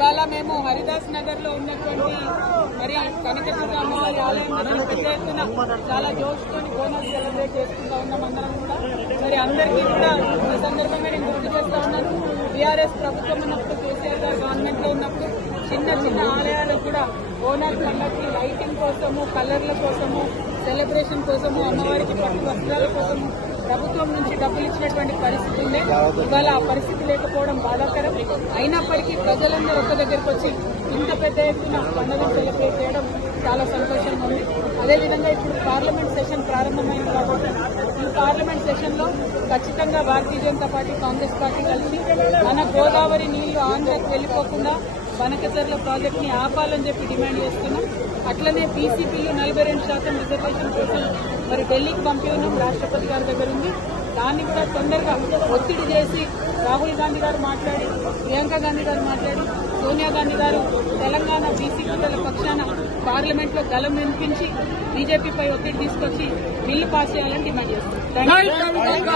ఇవాళ మేము హరిదాస్ నగర్ లో ఉన్నటువంటి మరి కనకదుర్గ అమ్మవారి ఆలయం దగ్గర పెద్ద ఎత్తున చాలా జోష్తోని బోనస్ సెలబ్రేట్ చేసుకుంటా ఉన్నాం అందరం కూడా. మరి అందరికీ కూడా ఈ సందర్భంగా నేను గుర్తు చేస్తా ఉన్నాను, టీఆర్ఎస్ ప్రభుత్వం ఉన్నప్పుడు, కేసీఆర్ గారు గవర్నమెంట్ లో ఉన్నప్పుడు చిన్న చిన్న ఆలయాలకు కూడా బోనస్ పండుగకి లైటింగ్ కోసము, కలర్ల కోసము, సెలబ్రేషన్ కోసము, అమ్మవారికి పట్టు వస్త్రాల కోసము ప్రభుత్వం నుంచి డబ్బులు ఇచ్చినటువంటి పరిస్థితి ఉంది. ఇవాళ ఆ పరిస్థితి లేకపోవడం బాధాకరం. అయినప్పటికీ ప్రజలందరూ ఒక్క దగ్గరికి వచ్చి ఇంత పెద్ద ఎత్తున పండుగను సెలబ్రేట్ చేయడం చాలా సంతోషంగా ఉంది. అదేవిధంగా ఇప్పుడు పార్లమెంట్ సెషన్ ప్రారంభమైంది కాబట్టి ఈ పార్లమెంట్ సెషన్ లో ఖచ్చితంగా భారతీయ జనతా పార్టీ, కాంగ్రెస్ పార్టీ కలిసి మన గోదావరి నీళ్లు ఆంధ్రాకు వెళ్లిపోకుండా బనకచర్ల ప్రాజెక్ట్ ని ఆపాలని చెప్పి డిమాండ్ చేస్తున్నాం. అట్లనే పీసీపీలు 42% రిజర్వేషన్ కోసం మరి ఢిల్లీకి పంపి ఉన్నాం, రాష్ట్రపతి గారి దగ్గర ఉంది. దాన్ని కూడా తొందరగా ఒత్తిడి చేసి రాహుల్ గాంధీ గారు మాట్లాడి, ప్రియాంక గాంధీ గారు మాట్లాడి, సోనియా గాంధీ గారు తెలంగాణ బీసీ బిడ్డల పక్షాన పార్లమెంట్ లో గలం వినిపించి బీజేపీపై ఒత్తిడి తీసుకొచ్చి బిల్లు పాస్ చేయాలని డిమాండ్ చేస్తున్నారు.